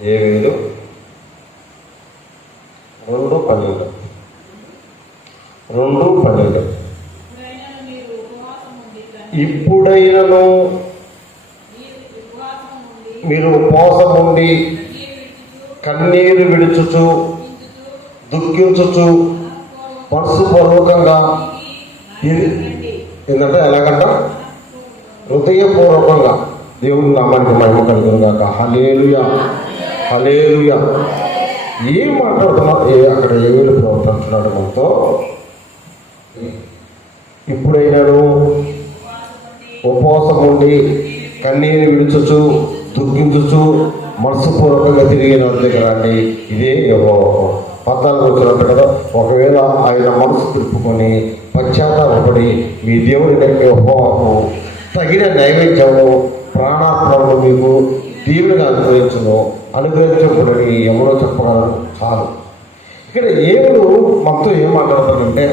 ఏ వేలు రెండు పన్నెండు. రెండు పన్నెండు. ఇప్పుడైనను మీరు ఉపవాసం ఉండి కన్నీరు విడుచుచు దుఃఖించుచు మనఃపూర్వకంగా మనసుపూర్వకంగా ఇది ఏంటంటే ఎలాగంట? హృదయపూర్వకంగా దేవుని నామానికి మహిమ కలుగును గాక. హలేలుయా హలేలుయా ఏం మాట్లాడుతున్నా ఏ అక్కడ ఏమేమి ప్రవర్తించున్నాడు మనతో? ఇప్పుడైనాను ఉపవాసం ఉండి కన్నీరు విడుచుచు దుఃఖించుచు మనసుపూర్వకంగా తిరిగి వారి దగ్గర అండి ఇదే యెహోవా. పద్నాలుగు వచ్చినట్టు కదా ఒకవేళ ఆయన మనసు తిప్పుకొని పశ్చాత్తాపడి మీ దేవుడి దగ్గర ఉపవాసము తగిన నైవేద్యము ప్రాణాత్మను మీకు దీవునిగా అనుగ్రహించును. అనుగ్రహించబడి ఎవరో చెప్పగలరు? చాలు. ఇక్కడ ఏడు మొత్తం ఏం మాట్లాడుతాడంటే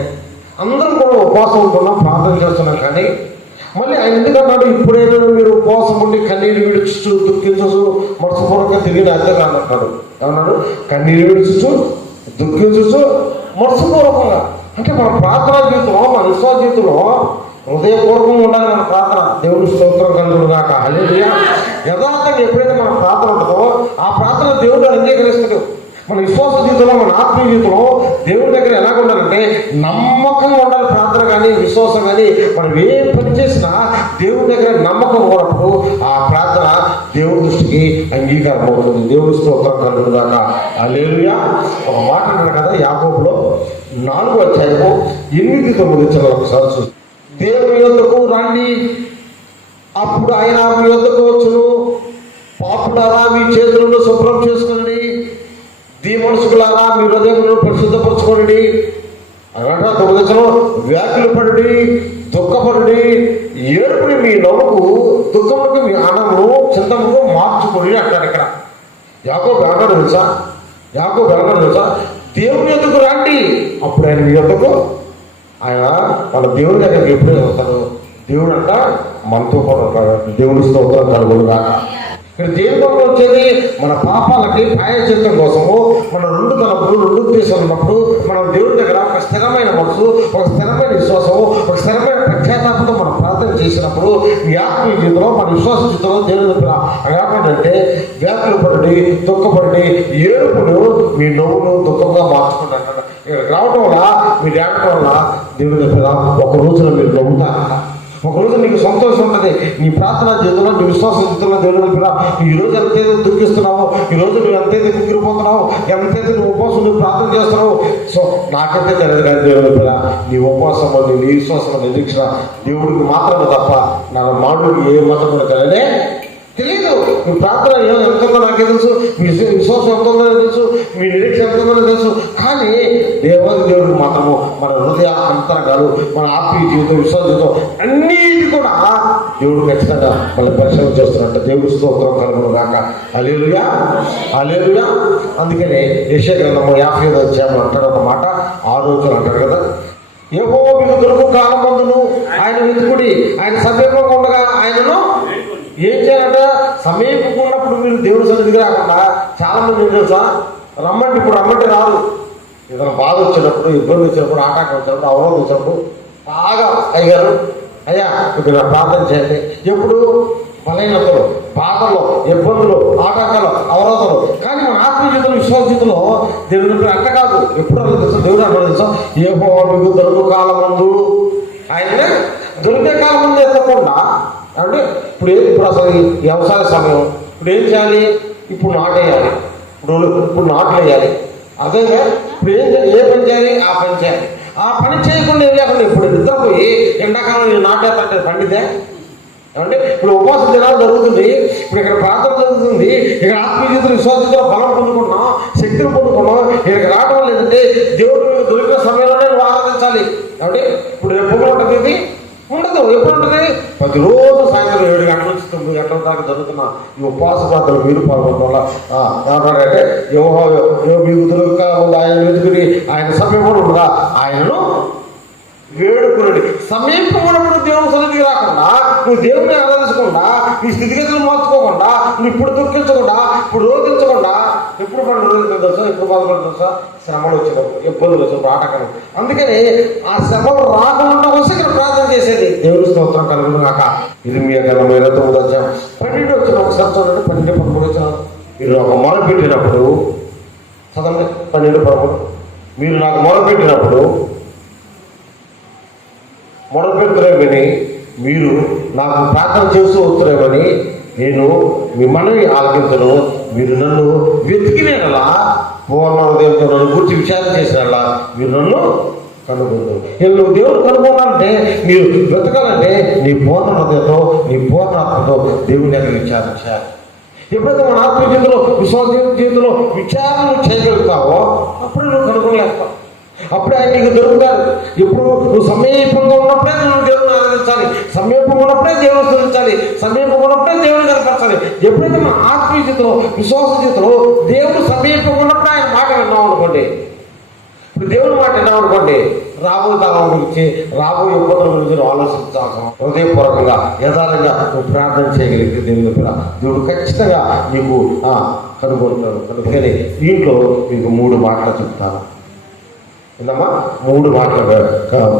అందరం కూడా ఉపవాసం ఉంటున్నాం ప్రార్థన చేస్తున్నాం కానీ మళ్ళీ ఆయన ఎందుకన్నాడు? ఇప్పుడైనా మీరు ఉపవాసం ఉండి కన్నీరు విడుచుచు దుఃఖించు మనసుపూర్వకంగా తిరిగి అద్దె అన్నాడు ఏమన్నాడు? కన్నీరు విడుచుచు దుఃఖించు మనసుపూర్వకంగా అంటే మన ప్రార్థనా జీవితంలో మన విశ్వాస జీవితంలో హృదయపూర్వకంగా ఉండాలి మన ప్రార్థన. దేవుని స్తోత్రం కలుగును కాక హల్లెలూయా. యథార్థంగా ఎప్పుడైతే మన ప్రార్థన ఉంటుందో ఆ ప్రార్థన దేవుడు అంగీకరిస్తాడు. మన విశ్వాస జీవితంలో మన ఆత్మీయ జీవితంలో దేవుడి దగ్గర ఎలాగ ఉండాలంటే నమ్మకంగా ఉండాలి ప్రార్థన కానీ విశ్వాసం కానీ. మనం ఏ పని చేసినా దేవుడి దగ్గర నమ్మకం ఉన్నప్పుడు ఆ ప్రార్థన దేవుడి దృష్టికి అంగీకారం అవుతుంది. దేవుడి స్తోత్రం కలుగుదాక అలేలుయా ఒక మాట అన్నాడు కదా యాకోబులో. నాలుగు అధ్యాయము ఎనిమిది తొమ్మిది వచ్చిన ఒకసారి చూసి దేవుని యొద్దకు రండి. అప్పుడు ఆయన మీ యొద్దకు వచ్చును. పాపులారా మీ చేతులను శుభ్రం చేసుకుని దీమనుషుకులారా మీ హృదయములను పరిశుద్ధపరచుకోండి అనగా తొమ్మిదశలో వ్యాఖ్యలు పడి దుఃఖపడి ఏడుపుని మీ నవ్వుకు దుఃఖముకు మీ ఆనందము చింతముకు మార్చుకొని అంటారు ఇక్కడ. యాకో బెరగడు తెలుసా? యాకో బెరగడు తెలుసా? దేవుని ఎందుకు రండి. అప్పుడు ఆయన మీ యొద్దకు ఆయన మన దేవుడి దగ్గరికి ఎప్పుడు వెళ్తాడు? దేవుడు అంట మనతో కూడా ఉంటాడు. దేవుడి స్తోత్రం కలుగుడు ఇక్కడ దేవుడు వచ్చేది మన పాపాలకి ప్రాయచిత్తం కోసము. మన రెండు తలపులు రెండు ఉద్దేశాలు ఉన్నప్పుడు మనం దేవుడి దగ్గర ఒక స్థిరమైన మనసు ఒక స్థిరమైన విశ్వాసము ఒక స్థిరమైన ప్రఖ్యాతాపంతో మనం ప్రార్థన చేసినప్పుడు మీ ఆత్మీయ జీవితంలో మన విశ్వాస జీవితంలో దేవుడి దగ్గర అంటే వ్యాఖ్యలు పడి దుఃఖపడి ఏడుపును మీ నవ్వును దుఃఖంగా మార్చుకుంటాడు ఇక్కడ రావటం వల్ల మీరు ఏడటం వల్ల దేవుడి దగ్గర ఒక రోజున మీరు నవ్వుతారు ఒక రోజు నీకు సంతోషం ఉంటుంది. నీ ప్రార్థన చేతుల్లో నీ విశ్వాసం చేతుల్లో దేవుడు దగ్గర ఈ రోజు ఎంతైతే దుఃఖిస్తున్నావు ఈ రోజు నువ్వు ఎంతైతే దిగిరిపోతున్నావు ఎంతైతే నువ్వు ఉపవాసం నువ్వు ప్రార్థన చేస్తున్నావు సో నాకైతే తెలియదు కానీ దేవుడు దగ్గర నీ ఉపవాసం నీ నీ విశ్వాసం నిరీక్షణ దేవుడికి మాత్రమే తప్ప నా మానవుడికి ఏ మాత్రం కూడా తెలియదే తెలియదు. నువ్వు ప్రార్థన ఎంతో ఎంత నాకే తెలుసు. మీ మన హృదయ అంతరంగాలు మన ఆత్మీయ జీవితం విశ్వాస జీవితం అన్నిటి కూడా దేవుడు ఖచ్చితంగా మళ్ళీ పరిశ్రమ చేస్తున్నట్టు దేవుడు స్తోత్రం కలుగును కాక అలేలుయా అలేలుయా అందుకనే యశ గ్రంథము యాభై ఐదు అధ్యాయం అంటాడు ఒక మాట. ఆ రోజులు అంటాడు కదా. ఏవో మీకు దొరుకు కాలమందును ఆయన వెతుకుడి ఆయన సమీపంగా ఉండగా ఆయనను ఏం చేయాలంటే? సమీపంగా ఉన్నప్పుడు మీరు దేవుడి సన్నిధికి రాకుండా చాలా మంది తెలుసా? రమ్మంటే ఇప్పుడు రమ్మంటే రాదు ఏదైనా బాధ వచ్చినప్పుడు ఇబ్బంది వచ్చినప్పుడు ఆటంకం వచ్చినప్పుడు అవరోధం వచ్చినప్పుడు బాగా అయ్యారు అయ్యా ఇక్కడ ప్రార్థన చేయండి. ఎప్పుడు బలహీనతలు బాధలు ఇబ్బందులు ఆటంకాలు అవరోధాలు. కానీ మన ఆత్మీయ విశ్వాసితులు దేవుడు అంట కాదు. ఎప్పుడు అలా దేవుడు అక్కడ ఏ మీకు దొరుకు కాలం ముందు ఆయననే దొరికే కాలం ముందు ఎత్తకుండా అంటే ఇప్పుడు ఏం ఇప్పుడు అసలు వ్యవసాయ సమయం? ఇప్పుడు ఏం చేయాలి? ఇప్పుడు నాటేయాలి. ఇప్పుడు ఇప్పుడు నాట్లు వేయాలి. అదే ఇప్పుడు ఏం చేయాలి ఏ పని చేయాలి ఆ పని చేయాలి. ఆ పని చేయకుండా ఏం లేకుండా ఇప్పుడు నిద్రపోయి ఎండాకాలం నేను నాటేస్తే పండితే ఏమంటే ఇప్పుడు ఉపవాస దినాలు జరుగుతుంది ఇప్పుడు ఇక్కడ ప్రార్థన జరుగుతుంది ఇక్కడ ఆత్మీయతలు విశ్వాసంతో విశ్వాసంలో బలం పొందుకున్నాం శక్తిని పొందుకున్నాం ఇక్కడికి రావడం వల్ల ఏంటంటే దేవుడు దొరికిన సమయంలోనే నువ్వు ఆరాధించాలి. అంటే ఇప్పుడు ఎప్పుడు ఉంటుంది ఇది ఉండదు ఎప్పుడు ఉంటుంది? ప్రతిరోజు సాయంత్రం ఏడు గంటల నుంచి తొమ్మిది జరుగుతున్న ఈ ఉపవాస సాధనలు మీరు పాల్గొనడం వల్ల ఏమన్నాడంటే యోహో యో మీకు దొరక ఆయన వెతుకుని ఆయన సమీపంలో ఉండగా ఆయనను వేడుకునుడి. సమీపమైనప్పుడు దేవుని సన్నిధికి రాకుండా నువ్వు దేవుని ఆరాధించకుండా నీ స్థితిగతులు మార్చుకోకుండా నువ్వు ఇప్పుడు దుఃఖించకుండా ఇప్పుడు రోధించకుండా ఎప్పుడు పడిన రోజులు తెలుసా? ఎప్పుడు బాధపడిన తెలుసా? శ్రమలు వచ్చినప్పుడు ఇబ్బందులు వచ్చినప్పుడు ఆటకం అందుకని ఆ శ్రమలు రాకుండా వస్తే ఇక్కడ ప్రార్థన చేసేది. దేవుడి స్తోత్రం కలుగును కాక ఇది మీ ఘనమైన తొమ్మిది వచ్చాం పన్నెండు వచ్చిన ఒకసారి చూడండి పన్నెండు పదమూడు వచ్చిన మీరు ఒక మొర పెట్టినప్పుడు చదవండి. పన్నెండు పదమూడు. మీరు నాకు మొర పెట్టినప్పుడు మొదలుపెడుతురేమని మీరు నాకు ప్రార్థన చేస్తూ వస్తురేమని నేను మీ మనవి ఆలకించను. మీరు నన్ను వెతికినలా పూర్ణ హృదయంతో నన్ను గురించి విచారణ చేసినలా మీరు నన్ను కనుగొందు నేను దేవుడు కనుగొనాలంటే మీరు వెతకాలంటే నీ పూర్ణ హృదయంతో నీ పూర్ణ ఆత్మతో దేవుని యొక్క విచారించాలి ఎప్పుడైతే మన ఆత్మ జీవితంలో విశ్వాస జీవితంలో విచారణ చేయగలుగుతావో అప్పుడు నువ్వు కనుగొనలేస్తావు అప్పుడే ఆయన నీకు దొరుకుతారు. ఇప్పుడు నువ్వు సమీపంగా ఉన్నప్పుడే నువ్వు దేవుని ఆరాధించాలి. సమీపంగా ఉన్నప్పుడే దేవుని స్థుతించాలి సమీపంగా ఉన్నప్పుడే దేవుని కనపరచాలి. ఎప్పుడైతే మన ఆత్మీయ జీవితంలో విశ్వాస జీవితంలో దేవుడు సమీపంగా ఉన్నప్పుడే ఆయన మాట విన్నాం అనుకోండి ఇప్పుడు దేవుని మాట విన్నాం అనుకోండి రాబోయే కాలం గురించి రాబోయే ఇబ్బందుల గురించి ఆలోచించాక ఆలోచించాల్సిన హృదయపూర్వకంగా యథార్థంగా నువ్వు ప్రార్థన చేయగలిగితే దేవుని దగ్గర దేవుడు ఖచ్చితంగా నీకు కనుగొంటాడు. కనుకొని దీంట్లో మీకు మూడు మాటలు చెప్తాను. ఏందమ్మా? మూడు మాటలు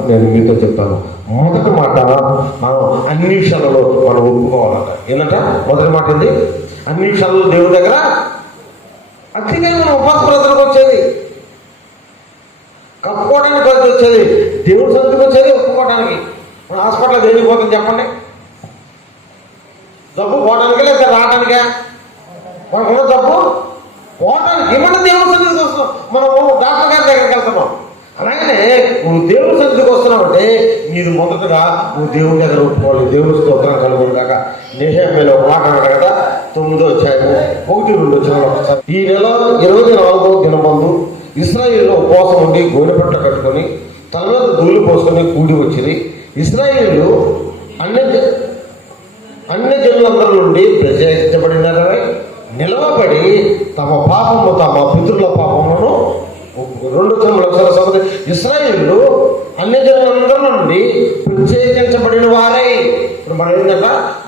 నేను మీతో చెప్తాను. మొదటి మాట మనం అన్ని విషయాలలో మనం ఒప్పుకోవాలంట. ఏంటంట మొదటి మాట ఏంటి అన్ని విషయాలలో దేవుడి దగ్గర అతిగా మనం ఉపాస వచ్చేది. కప్పుకోవడానికి ఖర్చు వచ్చేది. దేవుడి సంతకు వచ్చేది ఒప్పుకోవడానికి. మన హాస్పిటల్ దేనికి పోతుంది చెప్పండి? జబ్బు పోవడానికి లేదా రావడానికే? మనకున్న జబ్బు పోవడానికి మన దేవుడి సన్నిధికి వస్తున్నాం. మనము డాక్టర్ గారి దగ్గరికి వెళ్తున్నాం. అలాగనే నువ్వు దేవుడి సన్నిధికి వస్తున్నావు అంటే మీరు మొదటగా నువ్వు దేవుడి దగ్గర ఒప్పుకోవాలి. దేవుడి స్తోత్రం కలుగుడు కాక నేహేమేలో ఒక మాట అన్నాడు కదా తొమ్మిదో వచ్చాయి ఒకటి రెండు వచ్చిన ఈ నెల ఇరవై నాలుగో దినబంధు ఇస్రాయిల్లో ఉపవాసం ఉండి గోనెపట్ట కట్టుకొని తల మీద పోసుకొని కూడి వచ్చింది ఇస్రాయిలు అన్ని అన్ని జనులందరి నుండి ప్రత్యేకించబడినారని నిలవబడి తమ పాపము తమ పితృల పాపములను రెండు తొమ్మిది లక్షల సంవత్సరం ఇస్రాయిలు అన్ని జనులందరి నుండి ప్రత్యేకించబడిన వారే. ఇప్పుడు మనం ఏంటంట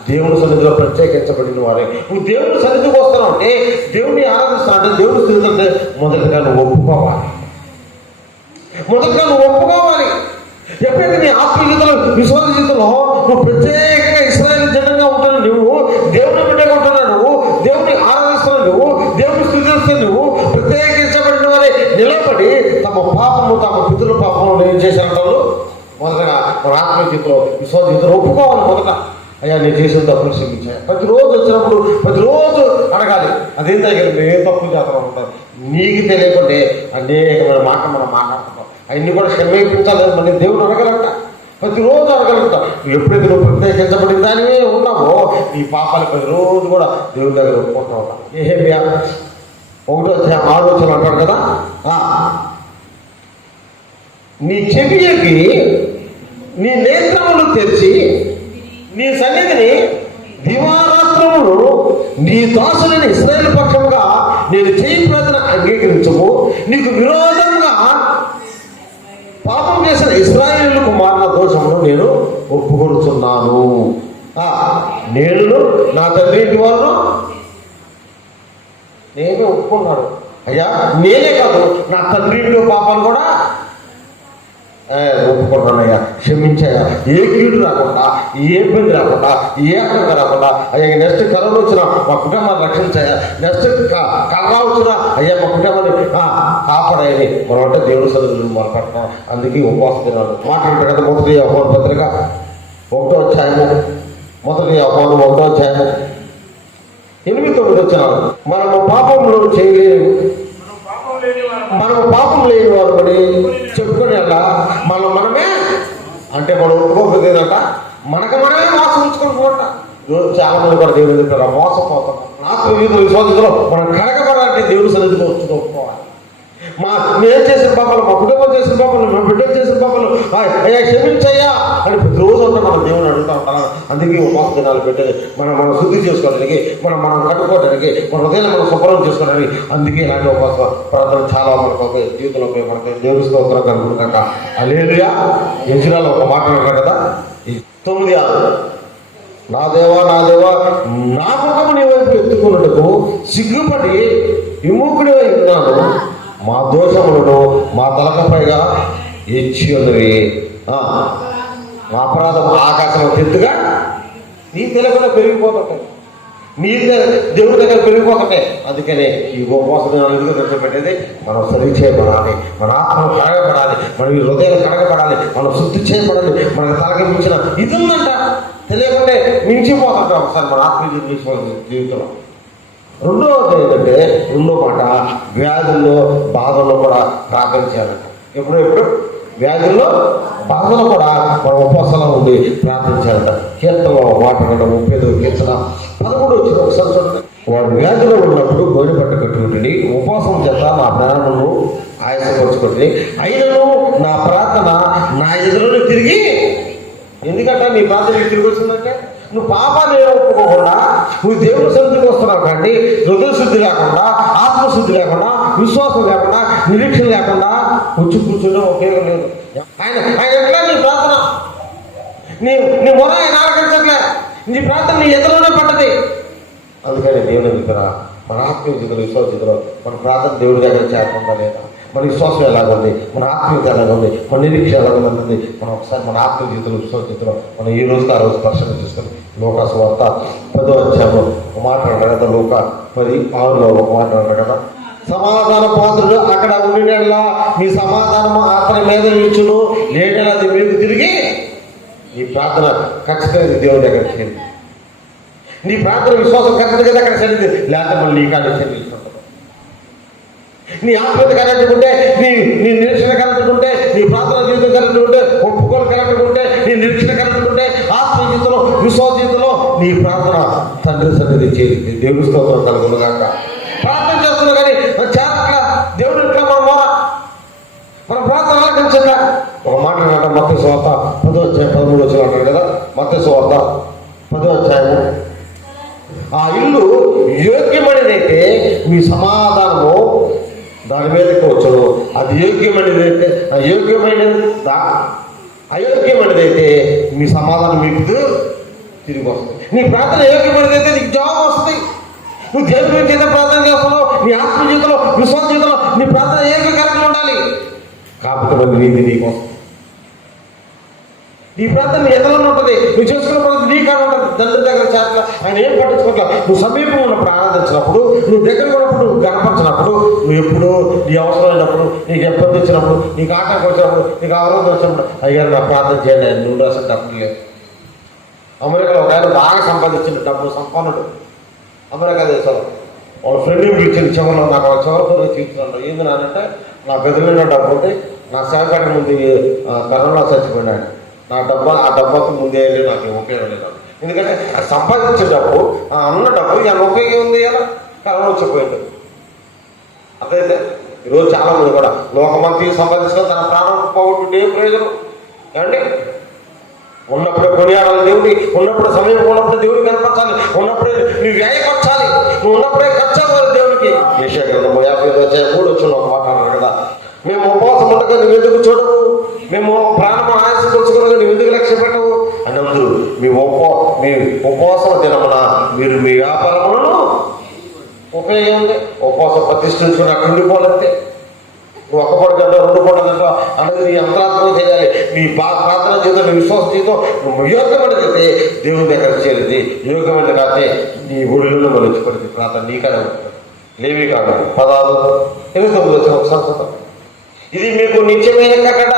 దేవుని సన్నిధిలో ప్రత్యేకించబడిన వారే. నువ్వు దేవుని సన్నిధికి వస్తున్నావు అంటే దేవుని ఆరాధిస్తానంటే అంటే దేవుని స్థితి మొదటిగా నువ్వు ఒప్పుకోవాలి. మొదటగా నువ్వు ఒప్పుకోవాలి. ఎప్పుడైతే నీ ఆత్మీయతలో విశ్వాస జీవితంలో నువ్వు ప్రత్యేకంగా ఇస్రాయల్ జనంగా ఉంటాను నువ్వు దేవుని బిడ్డగా ఉంటున్నావు నువ్వు దేవుని ఆరాధిస్తున్నావు నువ్వు దేవుని స్థుతిస్తున్నావు నువ్వు ప్రత్యేకించబడిన వారే నిలబడి తమ పాపము తమ పితృల పాపము నేను చేసిన వాళ్ళు మొదటగా మన ఆత్మీయ జీవితంలో విశ్వాస జీవితంలో ఒప్పుకోవాలి మొదట. అయ్యా నేను చేసిన తప్పులు క్షమించాను ప్రతిరోజు వచ్చినప్పుడు ప్రతిరోజు అడగాలి. అదేం దగ్గర మేము ఏం తప్పులు చేస్తాం ఉంటాం నీకు తెలియకుంటే అనేకమైన మాట మనం మాట్లాడుతున్నాం అవన్నీ కూడా క్షమించాలి మళ్ళీ దేవుడు అడగలంట ప్రతిరోజు అడగలుగుతాం ఎప్పుడైతే నువ్వు ప్రత్యేకించబడిన దానివే ఉన్నావో ఈ పాపాలు ప్రతిరోజు కూడా దేవుడి దగ్గర ఒప్పుకుంటా ఉంటాం. ఏహేమియా ఒకటో అధ్యాయం ఆలోచన అంటాడు కదా? నీ చెవియకి నీ నేత్రములు తెరిచి నీ సన్నిధిని దివారాత్రములు నీ దాసులని ఇస్రాయల్ పక్షముగా నేను చేయి ప్రార్థన అంగీకరించము. నీకు విరోధంగా పాపం చేసిన ఇస్రాయేల్ కుమారుల దోషమును నేను ఒప్పుకొడుతున్నాను నేను నా తండ్రి ఇంటి వాళ్ళు నేనే ఒప్పుకున్నాడు అయ్యా? నేనే కాదు నా తండ్రి పాపాలు కూడా ఒప్పుకుంటానయ్యా క్షమించాయా ఏ కీడు రాకుండా ఏ ఇబ్బంది రాకుండా ఏ ఆటంకం రాకుండా అయ్యా నెక్స్ట్ కరోనా వచ్చినా మా కుటుంబాన్ని రక్షించాయా నెక్స్ట్ కర్రా వచ్చినా అయ్యా మా కుటుంబాన్ని కాపాడాయని మనం అంటే దేవుడి సన్నిధులు మొదలుపెడతాం అందుకే ఉపవాస దినాలు మాట్లాడారు కదా మొదటి అహ్వాన పత్రిక ఒకటో అధ్యాయము మొదటి అహ్వానం ఒకటో అధ్యాయము. ఎనిమిది వచ్చినాము మనము పాపంలో చేయలేము. మనం పాపం లేని వారు పడి చెప్పుకునేట మనం మనమే అంటే మనం ఒప్పుకోకపోతేనట మనకు మనమే మోసం ఉంచుకొని పోట ఈరోజు చాలా మంది కూడా దేవుడు చెప్పారు మోసపోతాం నాకు వీధులు విశ్వాసంలో మనం కడగబడాలంటే దేవుడు సన్నిధిలో వచ్చి ఒప్పుకోవాలి మా నేను చేసిన పాపలు మా కుటుంబం చేసిన పాపలు మా బిడ్డలు చేసిన పాపలు అయ్యా క్షమించయ్యా. అని రోజు అంతా మనం దేవుని అడుగుతా అందుకే ఉపవాస దినాలు పెట్టేది మనం మనం శుద్ధి చేసుకోవడానికి మనం మనం కట్టుకోవడానికి మన హృదయాన్ని మనం శుభ్రం చేసుకోవడానికి. అందుకే ఇలాంటి ఉపవాస ప్రార్థన చాలా మనకు జీవితంలో ఉపయోగపడతాయి. దేవుని స్తోత్రం కనుక అలేలుయా ఒక మాట అన్నారు కదా? ఈ తొమ్మిది ఆరు. నా దేవా నా దేవా నా ముఖము నీ వైపు ఎత్తుకున్నట్టుకు సిగ్గుపడి విముఖుడి ఉన్నాను. మా దోషములను మా తలకపైగా ఇచ్చి ఉన్నవి. అపరాధం ఆకాశం ఎత్తుగా నీ తెలియకుండా పెరిగిపోతుంటాయి. నీ దేవుడి దగ్గర పెరిగిపోతుంటే అందుకనే ఈ ఉపవాసం పెట్టేది మనం సరి చేయబడాలి మన ఆత్మ కడగబడాలి మనం ఈ హృదయాలు కడగబడాలి మనం శుద్ధి చేయబడాలి మనకు తలకించిన ఇది ఉందంట తెలియకుంటే మించిపోతుంటాం. ఒకసారి మన ఆత్మ జీవితంలో. రెండవది ఏంటంటే రెండో మాట వ్యాధుల్లో బాధల్లో కూడా ప్రార్థన చేయాలంట ఎప్పుడు? వ్యాధుల్లో బాధలు కూడా మనం ఉపవాసంలో ఉండి ప్రార్థించాలంట కీర్తనలో మాట కంటే ముప్పై ఐదు కీర్తన. పదమూడు వచ్చిన ఒకసారి చూడండి. వాడు వ్యాధిలో ఉన్నప్పుడు గోడి పట్ట కట్టుకుంటుంది ఉపవాసం చేత నా ప్రాణమును ఆయాసపరుచుకుంటుంది అయినను నా ప్రార్థన నా ఎదురును తిరిగి ఎందుకంటే నీ ప్రార్థన తిరిగి వచ్చిందంటే? నువ్వు పాపాన్ని ఒప్పుకోకుండా నువ్వు దేవుని సన్నిధికి వస్తున్నావు కానీ హృదయ శుద్ధి లేకుండా ఆత్మశుద్ధి లేకుండా విశ్వాసం లేకుండా నిరీక్షణ లేకుండా వచ్చి కూర్చోడం ఉపయోగం లేదు. ఆయన ఆయన ఎట్లా నీ ప్రార్థన? నీ నీ మొర ఆయన ఆలకించట్లే. నీ ప్రార్థన నీ ఎదురునే పడ్డది. అందుకని దేవుని దగ్గర మన ఆత్మీయ స్థితిలో విశ్వాస స్థితిలో మన ప్రార్థన దేవుడి దగ్గర చేరకుండా లేదా మన విశ్వాసం ఎలాగుంది మన ఆత్మీయత ఎలాగుంది మన నిరీక్ష ఎలాగుంది మనం ఒకసారి మన ఆత్మీయ స్థితిలో విశ్వాస స్థితిలో మనం ఈ రోజు ఆ రోజు స్పర్శన చేసుకొని లోకాసు వార్త పదో వచ్చాము ఒక మాట అంటారు కదా లోక పది ఆరులో ఒక మాట అంటారు కదా సమాధాన పాత్రుడు అక్కడ ఉండినలా మీ సమాధానము అతని మీద నిల్చును. లేడని అది మీకు తిరిగి నీ ప్రార్థన ఖచ్చితంగా దేవుడి దగ్గర చేయండి నీ ప్రార్థన విశ్వాసం ఖచ్చితంగా అక్కడ సరిది లేకపోతే మళ్ళీ నీ కాదు చెల్లిస్తుంటుంది నీ ఆత్మీయత కరెక్ట్ ఉంటే నీ నీ నిరీక్షణ కరెక్ట్ ఉంటే నీ ప్రార్థన జీవితం కరెక్ట్ ఉంటే ఒప్పుకోలు కరెక్ట్ ఉంటే నీ నిరీక్షణ కరెక్ట్ ఉంటే జీవితంలో విశ్వాస జీవితంలో నీ ప్రార్థన తండ్రి సన్నిధి చేరింది. దేవుడి స్తోత్రం కలుగునుగాక ప్రార్థన చేస్తున్నావు కానీ చేరట్లా దేవుడు ఇట్లా మన మోర మన ప్రార్థన ఆలకించక ఒక మాట అంట మత్స్య స్వార్త పదో అధ్యాయం పదమూడు వచ్చిన అంటారు కదా మత్స్య స్వార్త పదో అధ్యాయము. ఆ ఇల్లు యోగ్యమైనదైతే మీ సమాధానము దాని మీదకి వచ్చను. అది యోగ్యమైనదైతే అయోగ్యమైనది అయోగ్యమైనదైతే మీ సమాధానం మీకు తిరిగి వస్తుంది. నీ ప్రార్థన యోగ్యమైనదైతే నీకు జాబ్ వస్తుంది. నువ్వు దేవుడి గురించి ప్రార్థన చేస్తున్నావు నీ ఆత్మ జీవితంలో విశ్వాస జీవితంలో నీ ప్రార్థన ఏకీకరంగా ఉండాలి. కాకపోతే మళ్ళీ నీకు వస్తుంది. నీ ప్రాంతం నీ ఎదురు ఉంటుంది నువ్వు చేసుకున్న ప్రాంతం నీ కాడ ఉంటుంది తండ్రి దగ్గర చేత ఆయన ఏం పట్టించుకోవట్లా? నువ్వు సమీపం ఉన్నప్పుడు ఆరాధించినప్పుడు నువ్వు దగ్గర ఉన్నప్పుడు నువ్వు కనపరిచినప్పుడు నువ్వు ఎప్పుడు నీ అవసరమైనప్పుడు నీకు ఇబ్బంది వచ్చినప్పుడు నీకు ఆటంకం వచ్చినప్పుడు నీకు అవరోధం వచ్చినప్పుడు అయ్యారు నా ప్రార్థన చేయండి ఆయన నువ్వు రాసిన డబ్బులు లేదు అమెరికాలో ఒక ఆయన బాగా సంపాదించిన డబ్బు సంపన్నుడు. అమెరికా దేశంలో. వాళ్ళ ఫ్రెండ్ని పిలిచింది చివరిలో నాకు ఒక చివరి తీర్చున్నాడు ఏంది నానంటే నా బెదిరిన డబ్బు ఉంటే నా సహకారం ముందు కరోనా చచ్చిపోయినాడు నా డబ్బా ఆ డబ్బాకు ముందే నాకు ఉపయోగం లేదు ఎందుకంటే సంపాదించే డబ్బు అన్న డబ్బు ఇవాళ ఉపయోగం ఉంది ఇలా కరోనా వచ్చిపోయింది. అదైతే ఈరోజు చాలా మంది కూడా లోకమంతి సంపాదించుకొని తన ప్రాణం పోగొట్టు ఏ ప్రయోజనం? ఏమండి? ఉన్నప్పుడే కొనియాడాలి దేవుడి ఉన్నప్పుడు సమయం ఉన్నప్పుడు దేవుడికి కనపరచాలి. ఉన్నప్పుడే నువ్వు వ్యయపరచాలి నువ్వు ఉన్నప్పుడే ఖర్చు అవ్వాలి దేవుడికి. ఏషియా గ్రంథము యాభై వచ్చాయి మూడు వచ్చిన ఒక మాట కదా. మేము ఉపవాసం ఉండగా నువ్వు ఎందుకు చూడవు మేము ప్రాణం ఆయాసం కొలుచుకునగా నువ్వు ఎందుకు లక్ష్య పెట్టవు అని అందరూ మీ ఉప మీ ఉపవాసం దినమున మీరు మీ వ్యాపారములను ఉపయోగం ఉంది ఉపవాసం ప్రతిష్ఠించుకుని అక్కడ ఉండిపోవాలంటే నువ్వు ఒక పూట గంట రెండు పూట గంట అనేది నీ అంతరాత్మ చేయాలి నీ బా ప్రార్థన జీవితం నీ విశ్వాస జీవితం నువ్వు యోగ్యమైనదైతే దేవుని దగ్గర చేరింది యోగ్యమైన కాతే నీ ఒడిలో మలిచిపడింది ప్రార్థన నీకనే ఉంటుంది లేవి కాదు. పదాలు ఇరవై తొమ్మిది వచ్చిన ఒకసారి చూద్దాం. ఇది మీకు నిత్యమైన కట్టడ.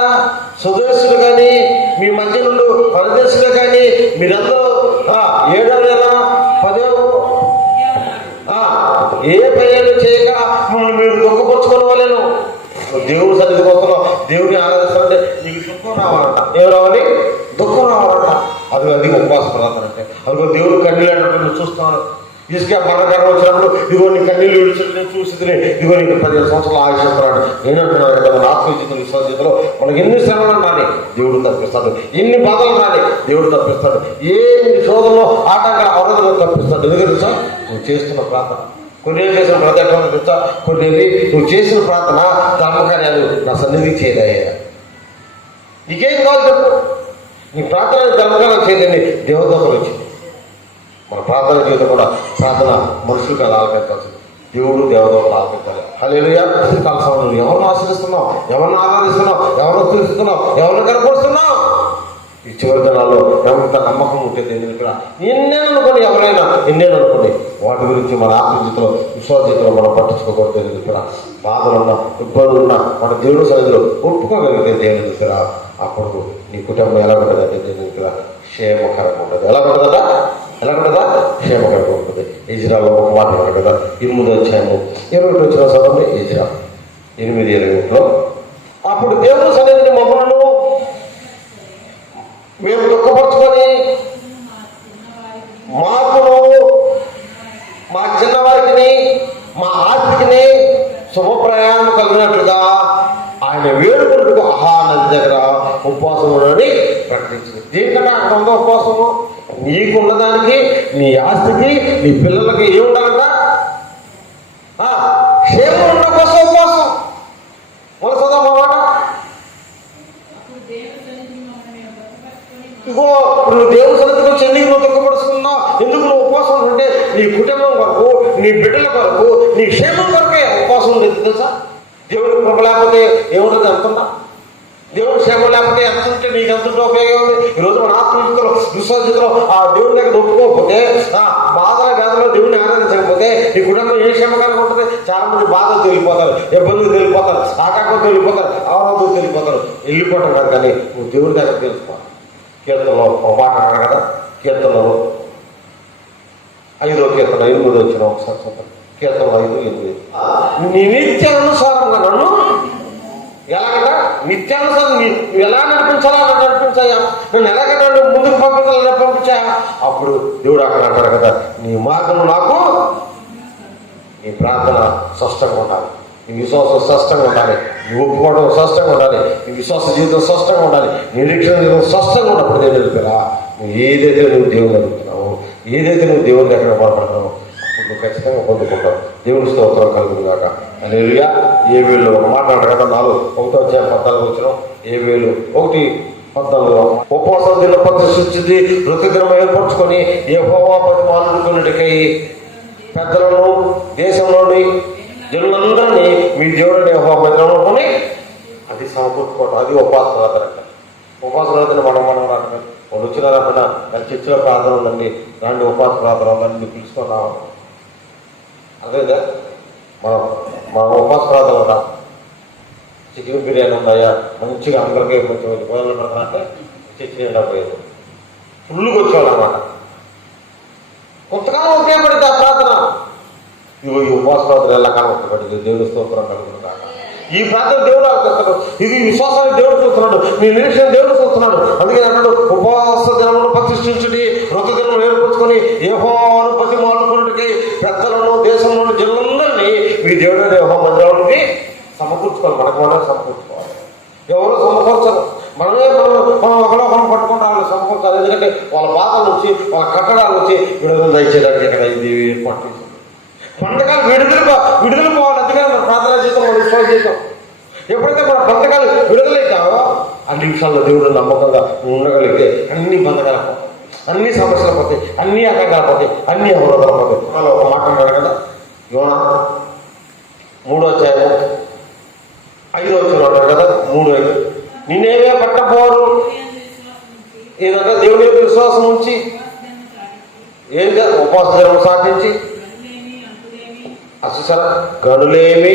సుదర్శులు కానీ మీ మధ్య నుండి పరదర్శులు కానీ మీరందరూ ఏడవ నెల పదో? ఏ పనులు చేయక మిమ్మల్ని మీరు దుఃఖపరుచుకున్న వాళ్ళను దేవుడు సన్నిధికి వస్తున్నావు దేవుడిని ఆరాధిస్తామంటే నీకు దుఃఖం రావాలంట. ఏం రావాలి? దుఃఖం రావాలంట. అది అది ఉపవాస ప్రార్థన అంటే. అదిగో దేవుడు కన్నీళ్ళు అంటే నువ్వు చూస్తున్నాను ఇసుక మరణకరం వచ్చినప్పుడు ఇదిగో నీ కన్నీళ్ళు విడిచి చూసి ఇదిగో నీకు పదిహేను సంవత్సరాలు ఆయుష్ ఇస్తున్నాడు. నేనంటున్నాను కదా మన విశ్వాస మనకి ఎన్ని శ్రమలు రాని దేవుడు తప్పిస్తాడు. ఎన్ని బాధలు రాని దేవుడు తప్పిస్తాడు. ఏ శోధనలో ఆటంకాల అవరోధంలో తప్పిస్తాడు. ఎందుకంటే సార్ నువ్వు చేస్తున్న ప్రార్థన. కొన్ని ఏళ్ళు చేసిన ప్రత్యేకమైన ఎట్లా కొన్ని నువ్వు చేసిన ప్రార్థన ధర్మకార్యాలు నా సన్నిధి చేయదయ్యా నీకేం కాదు చెప్పు. నీ ప్రార్థన ధర్మకార్యం చేయదండి దేవతలు వచ్చింది. మన ప్రార్థన జీవితం కూడా ప్రార్థన మనుషులు కాదు ఆలకెత్తాల్సింది దేవుడు దేవతలు ఆలకెత్తాలి హలేలుయా కాల సమయంలో ఎవరిని ఆశ్రయిస్తున్నావు ఎవరిని ఆరాధిస్తున్నావు? ఎవరిని చూస్తున్నావు ఎవరిని కనపరుస్తున్నావు ఈ చివరి దినాల్లో ఎంత నమ్మకం ఉంటే దేవుని ఇక్కడ ఎన్నేను అనుకోండి ఎవరైనా ఎన్నేను అనుకోండి వాటి గురించి మన ఆత్మజీవితంలో విశ్వాసజీవితంలో మనం పట్టించుకోకూడదు దేవుని దగ్గర. బాధలున్నా ఇబ్బందులున్నా మన దేవుడి సన్నిధిలో ఒప్పుకోగలిగితే దేవుని దగ్గర. అప్పుడు నీ కుటుంబం ఎలా ఉంటుందంటే దేవుని దగ్గర క్షేమకరంగా ఉండదు. ఎలా ఉంటుందా ఎలా ఉంటుందా? క్షేమకరంగా ఉంటుంది. ఇజ్రాలో ఒక మాట ఉన్నారు కదా. ఎనిమిది వచ్చాము ఇరవై వచ్చిన సమయంలో ఇజ్రా ఎనిమిది ఇరవై ఒకటిలో అప్పుడు దేవుడు సన్నిధిని మమ్మల్ని మేము దుఃఖపరుచుకొని మాకును మా చిన్నవారికి మా ఆస్తికిని శుభప్రయాణం కలిగినట్లుగా ఆయన వేడుకుంటూ ఆహా నది దగ్గర ఉపవాసం ఉండని ప్రకటించింది దీనికంటే అక్కడ ఉందో ఉపవాసము నీకున్న దానికి నీ ఆస్తికి నీ పిల్లలకి ఏముండాలంట? ఆ, క్షేమం ఉన్న కోసం ఉపవాసం మనసుదా మా మాట ఇగో నువ్వు దేవుని సన్నిధికి వచ్చి ఎందుకు నువ్వు దుఃఖపడుతున్నావు ఎందుకు నువ్వు ఉపవాసం ఉంటే నీ కుటుంబం వరకు నీ బిడ్డల వరకు నీ క్షేమం వరకే ఉపవాసం ఉండేది తెలుసా? దేవుడికి కృప లేకపోతే ఏముంటుంది అర్థం ఉంటే ఉపయోగం ఉంది. ఈరోజు మన ఆత్మీయతలో విశ్వాసలో ఆ దేవుని దగ్గర ఒప్పుకోకపోతే ఆ బాధల వేదలో దేవుడిని ఆరాధించకపోతే ఈ కుటుంబం ఏ క్షేమకరంగా ఉంటుంది? చాలా మంది బాధలు తెలిగిపోతారు ఇబ్బందులు తెలిగిపోతారు ఆటంకం తెలిగిపోతారు అవరోధులు తెలిగిపోతారు వెళ్ళిపోవటం కాదు కానీ నువ్వు దేవుడి దగ్గర తెలుసుకోవాలి. కీర్తనలో ఒక అన్నాడు కదా? కీర్తనలో ఐదో కీర్తన ఎనిమిది వచ్చిన ఒకసారి చెప్పండి కీర్తన ఐదు ఎనిమిది. నీ నిత్యానుసారంగా నన్ను ఎలాగట నిత్యానుసారం నువ్వు ఎలా నడిపించాలో అలా నడిపించాయా? నన్ను ఎలాగైనా నన్ను ముందుకు పంపించాలని పంపించాయా? అప్పుడు దేవుడు అక్కడ అంటాడు కదా నీ మార్గం నాకు నీ ప్రార్థన స్పష్టంగా ఉండాలి. నీ విశ్వాసం స్పష్టంగా ఉండాలి. నీ ఒప్పుకోవడం స్పష్టంగా ఉండాలి. నీ విశ్వాస జీవితం స్పష్టంగా ఉండాలి. నిరీక్షణ జీవితం స్పష్టంగా ఉన్నప్పుడు నేను నువ్వు ఏదైతే నువ్వు దేవుని అడుగుతున్నావు ఏదైతే నువ్వు దేవుని దగ్గర బాధపడుతున్నావు నువ్వు ఖచ్చితంగా పొందుకుంటావు దేవుని స్తోత్రం కలుగును కాక ఏ వేలు ఒక మాట కదా నాలుగు. ఒకటో వచ్చే పద్నాలుగు వచ్చిన ఏ వేలు ఒకటి పద్నాలుగు ఉపవాసం దిన ప్రదర్శించింది వృత్తిదినం ఏర్పరచుకొని ఏ హోవా పది మానుకున్నటికై పెద్దలను దేశంలోని జనులందరినీ మీ దేవుడిని హోమని అది సమకూర్చుకోవటం. అది ఉపాసన ప్రార్థన ఉపాసన ప్రార్థన మనం మనం రావడం వాళ్ళు వచ్చినారా మన చర్చిలో ప్రార్థన ఉందండి దాన్ని ఉపాసన ప్రార్థన ఉందండి మీరు పిలుచుకొని రావాలి అదేదా మనం మన ఉపాస రా చికెన్ బిర్యానీ ఉన్నాయా? మంచిగా అందరికీ కొంచెం భోజనం పెడతానంటే చికెన్ చర్చి పోయేది? ఫుల్గా వచ్చేవాళ్ళు అనమాట కొంతకాలం ఉపయోగపడింది ఆ ప్రార్థన. ఇవి ఈ ఉపవాస ఎలా కాలం దేవుడు స్తోత్రం కలుగుతుంది ఈ ప్రార్థన దేవుడు ఆలోచిస్తాడు ఇది విశ్వాసాన్ని దేవుడు చూస్తున్నాడు. మీ నిరీక్షణ దేవుడు చూస్తున్నాడు. అందుకే అన్నాడు ఉపవాస జనం ప్రతిష్ఠించుడి వృత ఏర్పరచుకొని ఏహోను పతి మానుకున్నటికి పెద్దలను దేశంలోని జిల్లందరినీ మీ దేవుడు యెహోవా మందిరానికి సమకూర్చుకోవాలి మనకు మనం సమకూర్చుకోవాలి. ఎవరు సమకూర్చరు? మనమే మనం మనం ఒకలో ఒకరు సమకూర్చాలి. ఎందుకంటే వాళ్ళ బాధలు వచ్చి వాళ్ళ కట్టడాల నుంచి విడుదల దయచేయడానికి ఇక్కడ ఇది ఏర్పాటు చేసింది విడుదల విడుదల పోవాలి. అందుకని మన ప్రార్థన జీవితం మన విశ్వాస జీవితం. ఎప్పుడైతే మన బంధకాలు విడుదలైతావో అన్ని విషయాల్లో దేవుడు నమ్మకంగా ఉండగలిగితే అన్ని బంధకాలు అన్ని సమస్యలు పోతాయి అన్ని ఆటంకాలు పోతాయి అన్ని అవరోధాలు పోతాయి. మళ్ళీ ఒక మాట అన్నాడు కదా యోన మూడో అధ్యాయము ఐదో వచ్చిన ఉంటాడు కదా మూడు ఐదు నిన్నేమే పట్టపోరు. ఏదంటే దేవుడి యొక్క విశ్వాసం ఉంచి ఏం కాదు ఉపవాస సాధించి. అసలు సార్ గడులేమి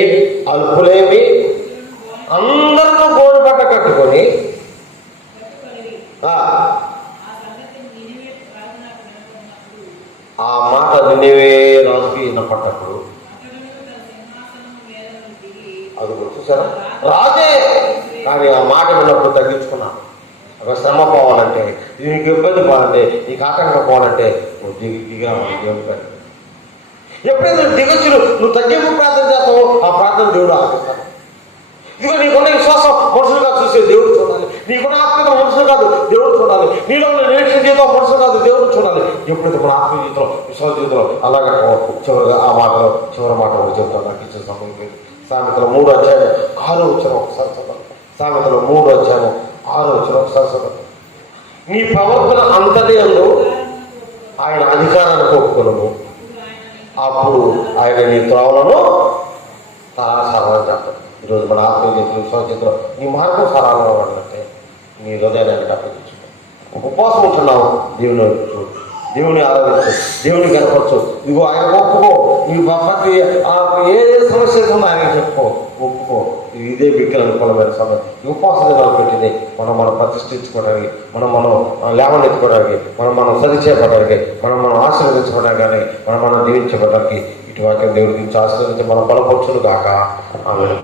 అల్పులేమి అందరితో గోడు పట్ట కట్టుకొని పట్టుకొని ఆ, ఆ సంగతి నినివే ప్రార్థన వినపడినప్పుడు ఆ మాట నిన్నవే రాజుకి వినపడ్డప్పుడు అది కూడా చూసారా రాజే! కానీ ఆ మాట విన్నప్పుడు తగ్గించుకున్నాను ఒక శ్రమ పోవాలంటే నీకు ఇబ్బంది పోవాలంటే నీకు ఆటంకం పోవాలంటే నువ్వు దిగి దిగా దేవుని కానీ ఎప్పుడైతే నువ్వు దిగొచ్చు నువ్వు తగ్గింపు ప్రార్థన చేస్తావో ఆ ప్రార్థన దేవుడు ఆశిస్తాను ఇదిగో నీకున్న విశ్వాసం మనుషులుగా చూసే దేవుడు చూడాలి. నీ ఆత్మీయత మనుషులు కాదు దేవుడు చూడాలి. నీలో ఉన్న నిరీక్ష జీవితం మనుషులు కాదు దేవుడు చూడాలి. ఎప్పుడైతే మన ఆత్మీయ జీవితంలో విశ్వాస జీవితంలో అలాగే చివరిగా ఆ మాటలో చివరి మాట ఒకటి చెప్తాను. నాకు ఇచ్చిన సమయం లేదు. మూడు అధ్యాయం ఆరో వచ్చిన ఒకసారి చదవండి. సామెతలో మూడు అధ్యాయం ఆరో వచ్చిన ఒకసారి చదవండి. నీ ప్రవర్తన అంతటి ఆయన అధికారాన్ని ఒప్పుకొనము అప్పుడు ఆయన నీ త్రోవలను తారా సరళం చేస్తాడు. ఈరోజు మన ఆత్మీయ విశ్వాస చేతులు నీ మార్గం సరళంగా ఉన్నట్టే నీ హృదయాన్ని అప్పగించుకో. ఉపవాసం ఉంటున్నావు. దేవుని దేవుని ఆరాధించు దేవుని కనపరచు ఇగో ఆయన ఒప్పుకో. నీ ప్రతి ఏ సమస్య ఉందో ఆయన చెప్పుకో. ఒప్పుకో. ఇదే బిగ్గర అనుకూలమైన సమయం ఉపవాసం ఉపవాస దినాలు పెట్టింది. మనం మనం ప్రతిష్ఠించుకోవడానికి మనం మనం లేవనెత్తుకోవడానికి మనం మనం సరిచేయబడడానికి మనం మనం ఆశీర్వదించబడడానికి కానీ మనం మనం దీవించబడడానికి ఇటు వాక్యం దేవుడి గురించి ఆశీర్వదించి మనం బలపరచును కాక ఆమె